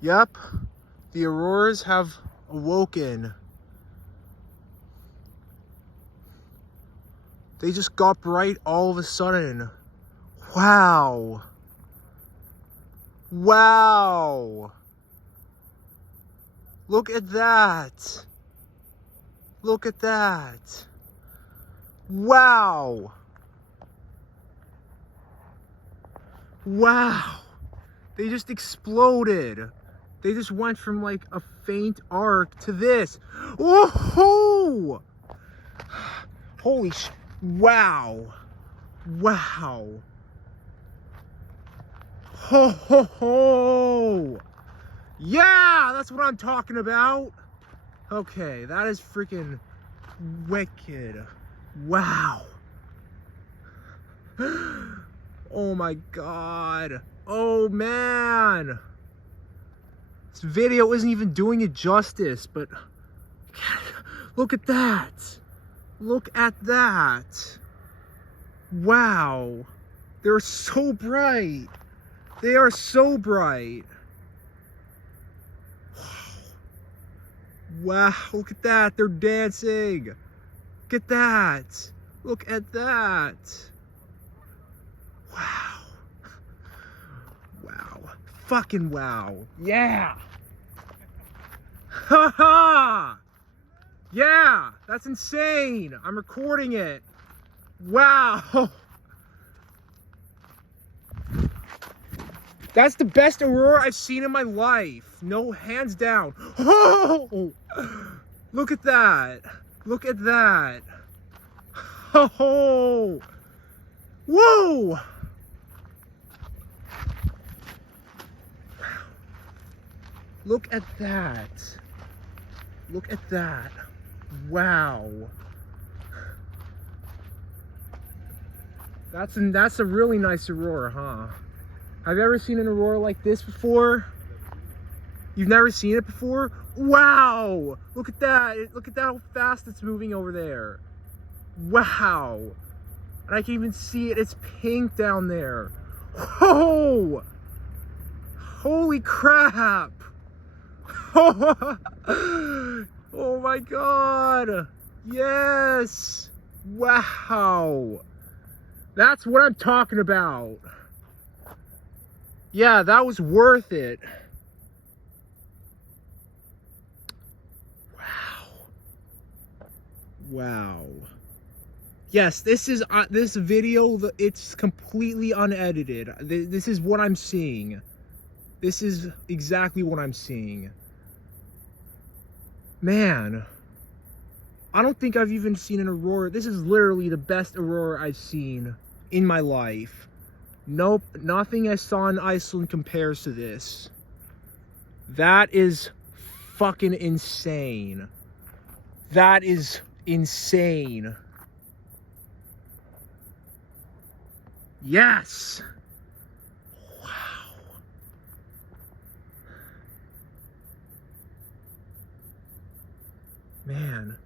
Yep, the auroras have awoken. They just got bright all of a sudden. Wow. Wow. Look at that. Look at that. Wow. Wow. They just exploded. They just went from like a faint arc to this. Whoa! Holy sh... Wow. Wow. Ho ho ho! Yeah, that's what I'm talking about. Okay, that is freaking wicked. Wow. Oh my god. Oh man. This video isn't even doing it justice, but look at that. Look at that. Wow. They're so bright. They are so bright. Wow, look at that. They're dancing. Look at that. Look at that. Wow. Wow. Fucking wow. Yeah. Haha. Yeah, that's insane. I'm recording it. Wow. That's the best aurora I've seen in my life. No, hands down. Oh, look at that. Look at that. Oh, whoa. Look at that. Look at that. Wow. That's a really nice aurora, huh? Have you ever seen an aurora like this before? You've never seen it before? Wow! Look at that. Look at that, how fast it's moving over there. Wow. And I can even see it. It's pink down there. Whoa! Holy crap! Oh my god! Yes! Wow! That's what I'm talking about. Yeah, that was worth it. Wow. Wow. Yes, this is this video, it's completely unedited. This is what I'm seeing. This is exactly what I'm seeing. Man, I don't think I've even seen an aurora. This is literally the best aurora I've seen in my life. Nope, nothing I saw in Iceland compares to this. That is fucking insane. That is insane. Yes! Wow. Man.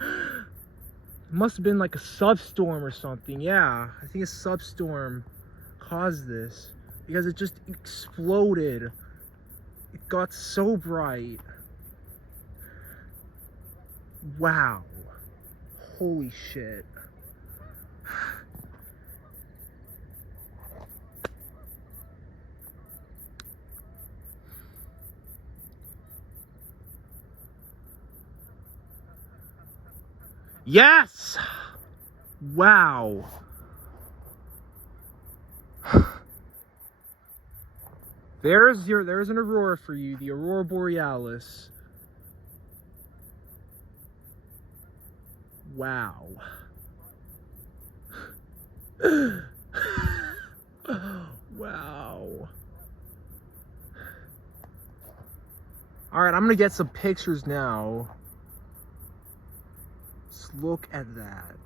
It must have been like a substorm or something. Yeah, I think a substorm caused this because it just exploded. It got so bright. Wow. Holy shit. Yes! Wow. There's an aurora for you, the Aurora Borealis. Wow. Wow. Alright, I'm gonna get some pictures now. Just look at that.